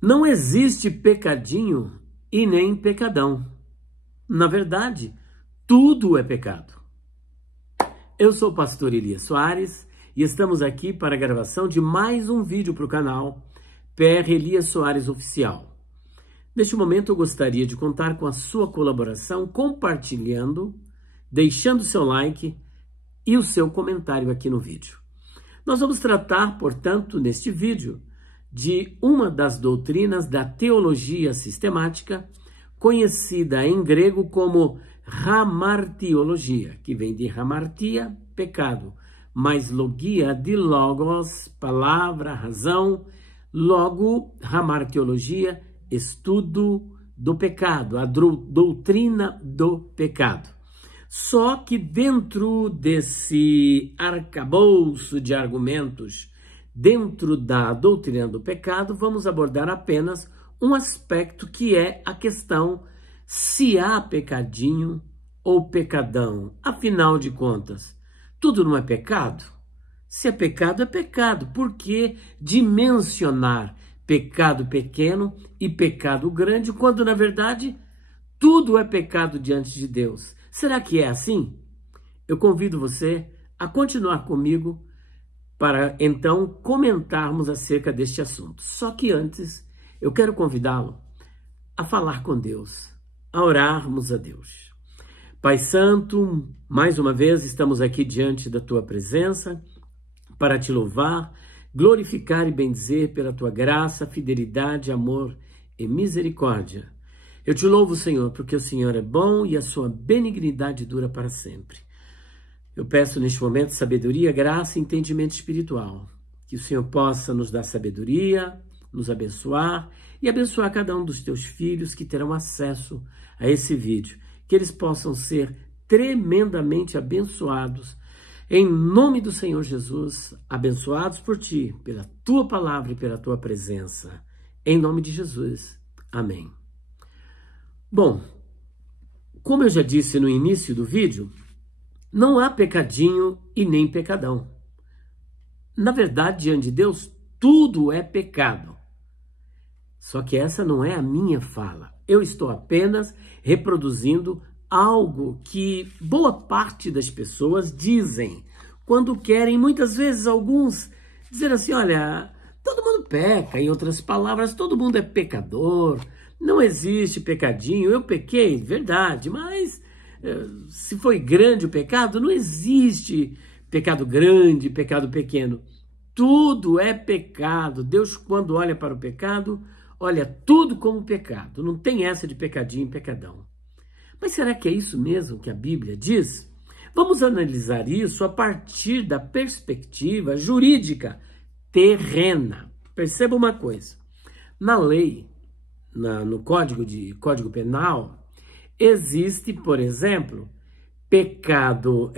Não existe pecadinho e nem pecadão. Na verdade, tudo é pecado. Eu sou o pastor Elias Soares e estamos aqui para a gravação de mais um vídeo para o canal PR Elias Soares Oficial. Neste momento eu gostaria de contar com a sua colaboração, compartilhando, deixando seu like e o seu comentário aqui no vídeo. Nós vamos tratar, portanto, neste vídeo, de uma das doutrinas da teologia sistemática, conhecida em grego como hamartiologia, que vem de hamartia, pecado, mais logia de logos, palavra, razão, logo, hamartiologia, estudo do pecado, a doutrina do pecado. Só que dentro desse arcabouço de argumentos, dentro da doutrina do pecado, vamos abordar apenas um aspecto que é a questão se há pecadinho ou pecadão. Afinal de contas, tudo não é pecado? Se é pecado, por que dimensionar pecado pequeno e pecado grande, quando na verdade tudo é pecado diante de Deus? Será que é assim? Eu convido você a continuar comigo para então comentarmos acerca deste assunto. Só que antes, eu quero convidá-lo a falar com Deus, a orarmos a Deus. Pai Santo, mais uma vez estamos aqui diante da Tua presença para Te louvar, glorificar e bendizer pela Tua graça, fidelidade, amor e misericórdia. Eu Te louvo, Senhor, porque o Senhor é bom e a Sua benignidade dura para sempre. Eu peço neste momento sabedoria, graça e entendimento espiritual. Que o Senhor possa nos dar sabedoria, nos abençoar e abençoar cada um dos teus filhos que terão acesso a esse vídeo. Que eles possam ser tremendamente abençoados. Em nome do Senhor Jesus, abençoados por ti, pela tua palavra e pela tua presença. Em nome de Jesus. Amém. Bom, como eu já disse no início do vídeo, não há pecadinho e nem pecadão. Na verdade, diante de Deus, tudo é pecado. Só que essa não é a minha fala. Eu estou apenas reproduzindo algo que boa parte das pessoas dizem quando querem, muitas vezes alguns, dizer assim, olha, todo mundo peca, em outras palavras, todo mundo é pecador, não existe pecadinho, eu pequei, verdade, mas se foi grande o pecado, não existe pecado grande, pecado pequeno. Tudo é pecado. Deus, quando olha para o pecado, olha tudo como pecado. Não tem essa de pecadinho e pecadão. Mas será que é isso mesmo que a Bíblia diz? Vamos analisar isso a partir da perspectiva jurídica terrena. Perceba uma coisa. Na lei, no Código Penal, existe, por exemplo, pecado,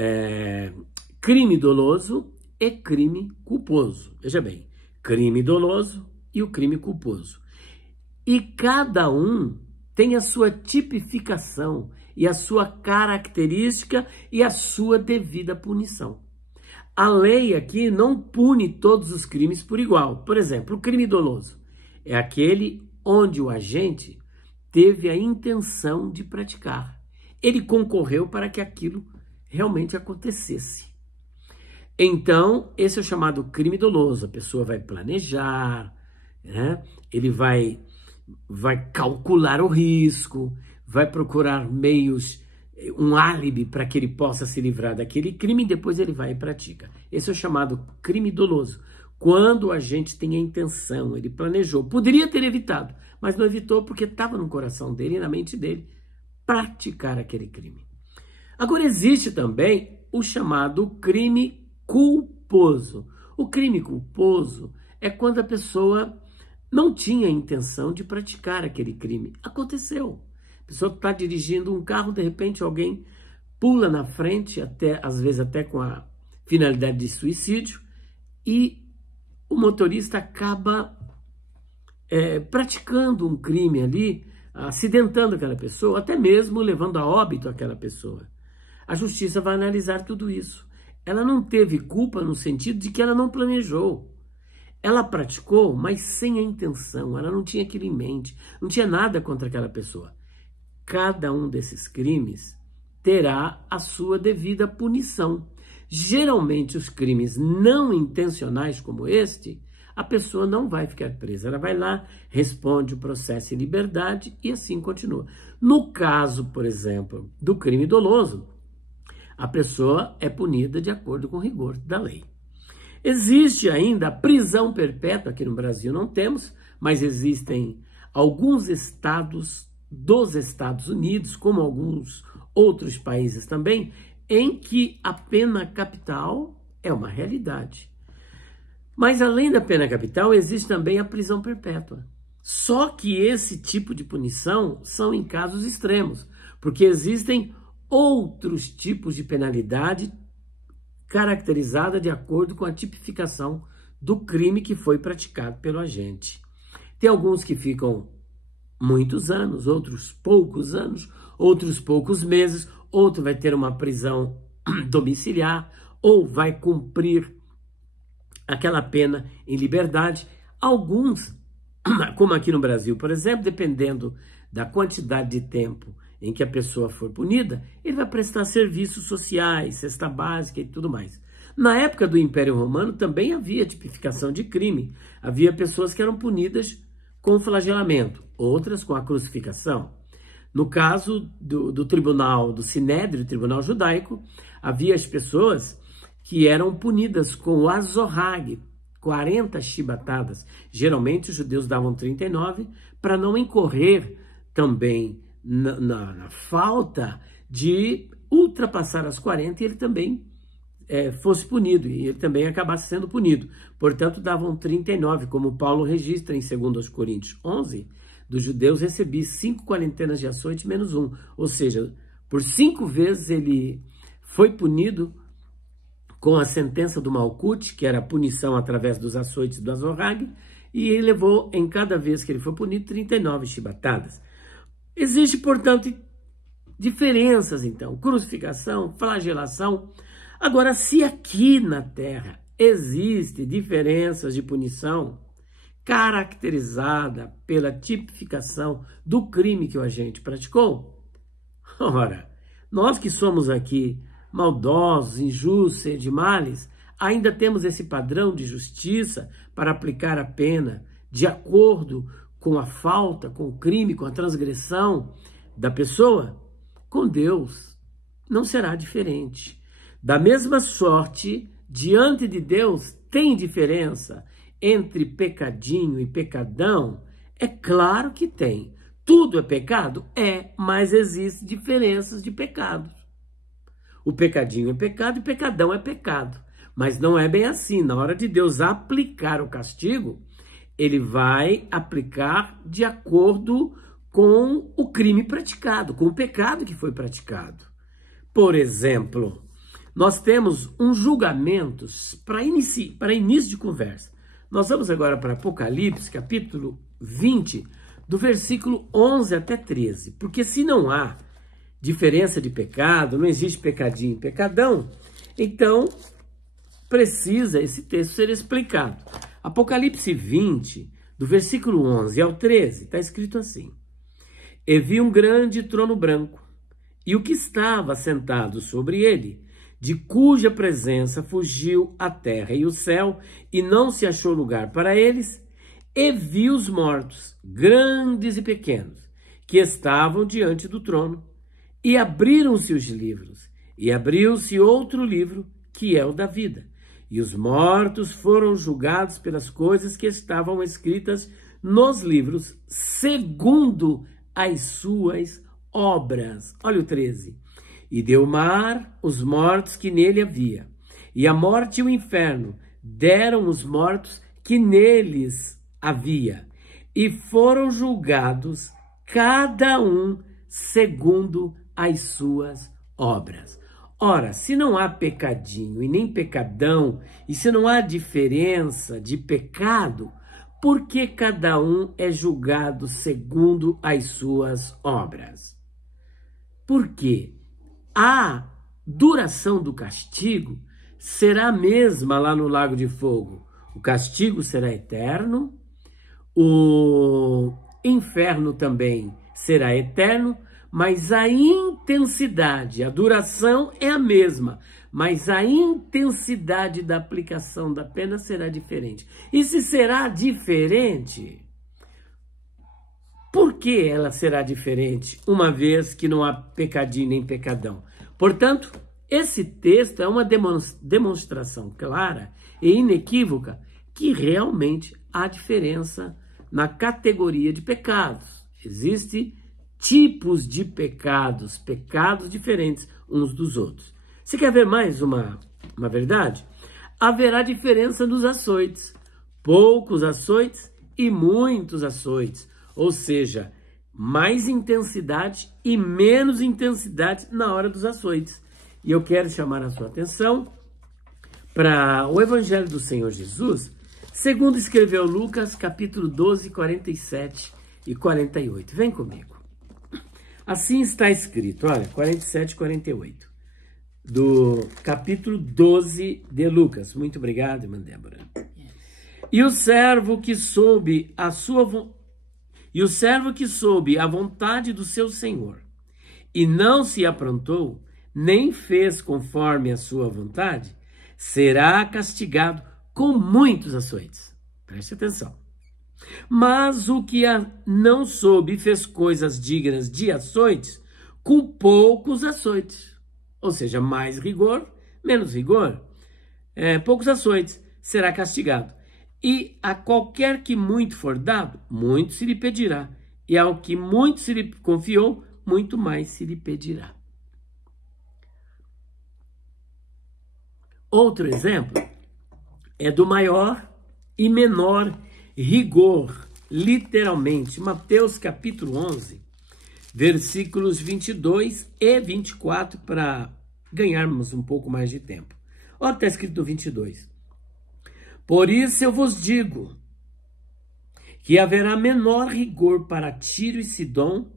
crime doloso e crime culposo. Veja bem, crime doloso e o crime culposo. E cada um tem a sua tipificação e a sua característica e a sua devida punição. A lei aqui não pune todos os crimes por igual. Por exemplo, o crime doloso é aquele onde o agente teve a intenção de praticar. Ele concorreu para que aquilo realmente acontecesse. Então, esse é o chamado crime doloso. A pessoa vai planejar, né? Ele vai calcular o risco, vai procurar meios, um álibi para que ele possa se livrar daquele crime e depois ele vai e pratica. Esse é o chamado crime doloso. Quando a gente tem a intenção, ele planejou, poderia ter evitado, mas não evitou porque estava no coração dele e na mente dele praticar aquele crime. Agora existe também o chamado crime culposo. O crime culposo é quando a pessoa não tinha a intenção de praticar aquele crime. Aconteceu. A pessoa está dirigindo um carro, de repente alguém pula na frente, às vezes até com a finalidade de suicídio, e o motorista acaba praticando um crime ali, acidentando aquela pessoa, até mesmo levando a óbito aquela pessoa. A justiça vai analisar tudo isso. Ela não teve culpa no sentido de que ela não planejou. Ela praticou, mas sem a intenção, ela não tinha aquilo em mente, não tinha nada contra aquela pessoa. Cada um desses crimes terá a sua devida punição. Geralmente, os crimes não intencionais como este, a pessoa não vai ficar presa. Ela vai lá, responde o processo em liberdade e assim continua. No caso, por exemplo, do crime doloso, a pessoa é punida de acordo com o rigor da lei. Existe ainda a prisão perpétua, aqui no Brasil não temos, mas existem alguns estados dos Estados Unidos, como alguns outros países também, em que a pena capital é uma realidade. Mas além da pena capital, existe também a prisão perpétua. Só que esse tipo de punição são em casos extremos, porque existem outros tipos de penalidade caracterizada de acordo com a tipificação do crime que foi praticado pelo agente. Tem alguns que ficam muitos anos, outros poucos meses, outro vai ter uma prisão domiciliar, ou vai cumprir aquela pena em liberdade. Alguns, como aqui no Brasil, por exemplo, dependendo da quantidade de tempo em que a pessoa for punida, ele vai prestar serviços sociais, cesta básica e tudo mais. Na época do Império Romano também havia tipificação de crime. Havia pessoas que eram punidas com flagelamento, outras com a crucificação. No caso do tribunal, do Sinédrio, tribunal judaico, havia as pessoas que eram punidas com o azorrague, 40 chibatadas. Geralmente os judeus davam 39 para não incorrer também na falta de ultrapassar as 40 e ele também fosse punido, e ele também acabasse sendo punido. Portanto, davam 39, como Paulo registra em 2 Coríntios 11, dos judeus recebi 5 quarentenas de açoite menos 1, ou seja, por 5 vezes ele foi punido com a sentença do Malkut, que era a punição através dos açoites do azorrague, e ele levou, em cada vez que ele foi punido, 39 chibatadas. Existe, portanto, diferenças, então, crucificação, flagelação. Agora, se aqui na Terra existe diferenças de punição caracterizada pela tipificação do crime que o agente praticou, ora, nós que somos aqui maldosos, injustos, cheios de males, ainda temos esse padrão de justiça para aplicar a pena de acordo com a falta, com o crime, com a transgressão da pessoa? Com Deus não será diferente. Da mesma sorte, diante de Deus tem diferença entre pecadinho e pecadão? É claro que tem. Tudo é pecado? É, mas existem diferenças de pecados. O pecadinho é pecado e pecadão é pecado. Mas não é bem assim. Na hora de Deus aplicar o castigo, ele vai aplicar de acordo com o crime praticado, com o pecado que foi praticado. Por exemplo, nós temos uns julgamentos para início de conversa. Nós vamos agora para Apocalipse, capítulo 20, do versículo 11 até 13. Porque se não há diferença de pecado, não existe pecadinho e pecadão, então precisa esse texto ser explicado. Apocalipse 20, do versículo 11 ao 13, está escrito assim: E vi um grande trono branco, e o que estava sentado sobre ele, de cuja presença fugiu a terra e o céu, e não se achou lugar para eles, e vi os mortos, grandes e pequenos, que estavam diante do trono, e abriram-se os livros, e abriu-se outro livro, que é o da vida. E os mortos foram julgados pelas coisas que estavam escritas nos livros, segundo as suas obras. Olha o 13. E deu o mar os mortos que nele havia, e a morte e o inferno deram os mortos que neles havia, e foram julgados cada um segundo as suas obras. Ora, se não há pecadinho e nem pecadão, e se não há diferença de pecado, por que cada um é julgado segundo as suas obras? Por quê? A duração do castigo será a mesma lá no lago de fogo. O castigo será eterno, o inferno também será eterno, mas a intensidade, a duração é a mesma, mas a intensidade da aplicação da pena será diferente. E se será diferente, por que ela será diferente, uma vez que não há pecadinho nem pecadão? Portanto, esse texto é uma demonstração clara e inequívoca que realmente há diferença na categoria de pecados. Existem tipos de pecados, pecados diferentes uns dos outros. Você quer ver mais uma verdade? Haverá diferença nos açoites, poucos açoites e muitos açoites, ou seja, mais intensidade e menos intensidade na hora dos açoites. E eu quero chamar a sua atenção para o Evangelho do Senhor Jesus, segundo escreveu Lucas, capítulo 12, 47 e 48. Vem comigo. Assim está escrito, olha, 47 e 48, do capítulo 12 de Lucas. Muito obrigado, irmã Débora. E o servo que soube a vontade do seu senhor e não se aprontou, nem fez conforme a sua vontade, será castigado com muitos açoites. Preste atenção. Mas o que não soube e fez coisas dignas de açoites, com poucos açoites. Ou seja, mais rigor, menos rigor. Poucos açoites, será castigado. E a qualquer que muito for dado, muito se lhe pedirá. E ao que muito se lhe confiou, muito mais se lhe pedirá. Outro exemplo é do maior e menor rigor, literalmente. Mateus capítulo 11, versículos 22 e 24, para ganharmos um pouco mais de tempo. Olha o que está escrito no 22. Por isso eu vos digo que haverá menor rigor para Tiro e Sidom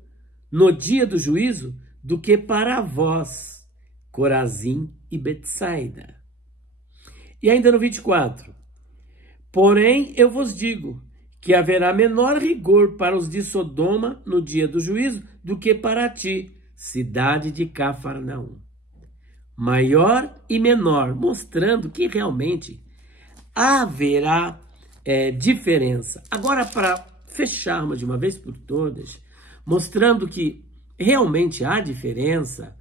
no dia do juízo do que para vós, Corazim e Betsaida. E ainda no 24. Porém, eu vos digo que haverá menor rigor para os de Sodoma no dia do juízo do que para ti, cidade de Cafarnaum. Maior e menor, mostrando que realmente haverá diferença. Agora, para fecharmos de uma vez por todas, mostrando que realmente há diferença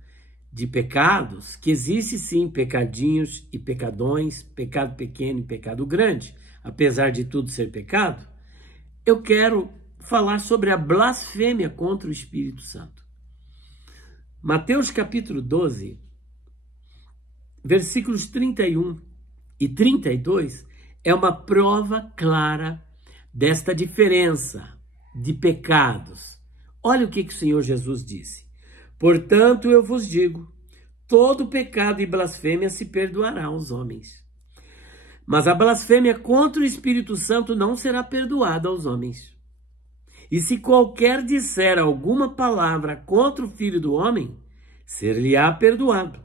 de pecados, que existe sim pecadinhos e pecadões, pecado pequeno e pecado grande, apesar de tudo ser pecado, eu quero falar sobre a blasfêmia contra o Espírito Santo. Mateus capítulo 12, versículos 31 e 32, é uma prova clara desta diferença de pecados. Olha o que o Senhor Jesus disse. Portanto, eu vos digo, todo pecado e blasfêmia se perdoará aos homens. Mas a blasfêmia contra o Espírito Santo não será perdoada aos homens. E se qualquer disser alguma palavra contra o Filho do Homem, ser-lhe-á perdoado.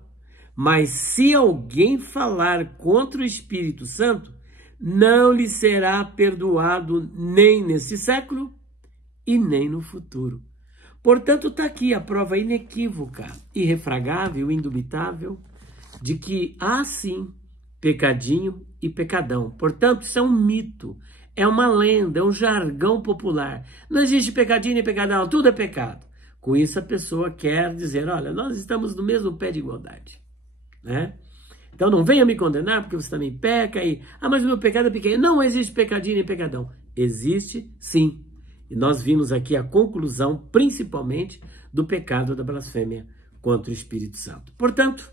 Mas se alguém falar contra o Espírito Santo, não lhe será perdoado nem nesse século e nem no futuro. Portanto, está aqui a prova inequívoca, irrefragável, indubitável, de que há sim pecadinho e pecadão. Portanto, isso é um mito, é uma lenda, é um jargão popular. Não existe pecadinho nem pecadão, tudo é pecado. Com isso, a pessoa quer dizer, olha, nós estamos no mesmo pé de igualdade, né? Então, não venha me condenar porque você também peca e... mas o meu pecado é pequeno. Não existe pecadinho nem pecadão. Existe sim. E nós vimos aqui a conclusão, principalmente, do pecado da blasfêmia contra o Espírito Santo. Portanto,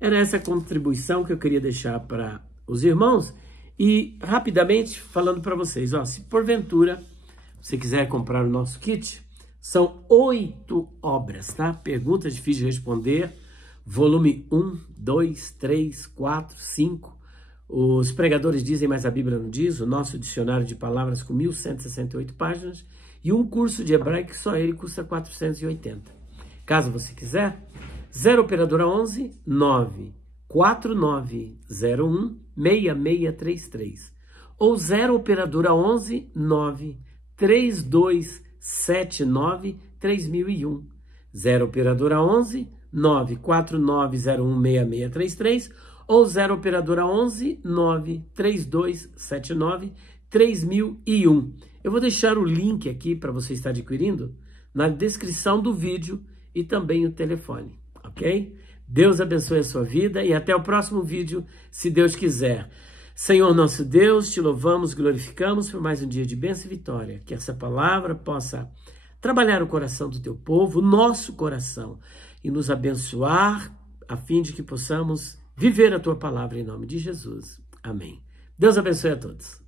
era essa contribuição que eu queria deixar para os irmãos. E, rapidamente, falando para vocês, ó, se porventura você quiser comprar o nosso kit, são 8 obras, tá? Perguntas difíceis de responder, volume 1, 2, 3, 4, 5. Os pregadores dizem, mas a Bíblia não diz. O nosso dicionário de palavras com 1168 páginas. E um curso de hebraico que só ele custa 480. Caso você quiser, 0 operadora 11 9 4901 6633. ou 0 operadora 11 9 3279 3001. 0 operadora 11 949016633 ou 0 operadora 11 93279 3001. Eu vou deixar o link aqui para você estar adquirindo na descrição do vídeo e também o telefone, ok? Deus abençoe a sua vida e até o próximo vídeo, se Deus quiser. Senhor nosso Deus, te louvamos, glorificamos por mais um dia de bênção e vitória. Que essa palavra possa trabalhar o coração do teu povo, o nosso coração, e nos abençoar, a fim de que possamos viver a tua palavra em nome de Jesus. Amém. Deus abençoe a todos.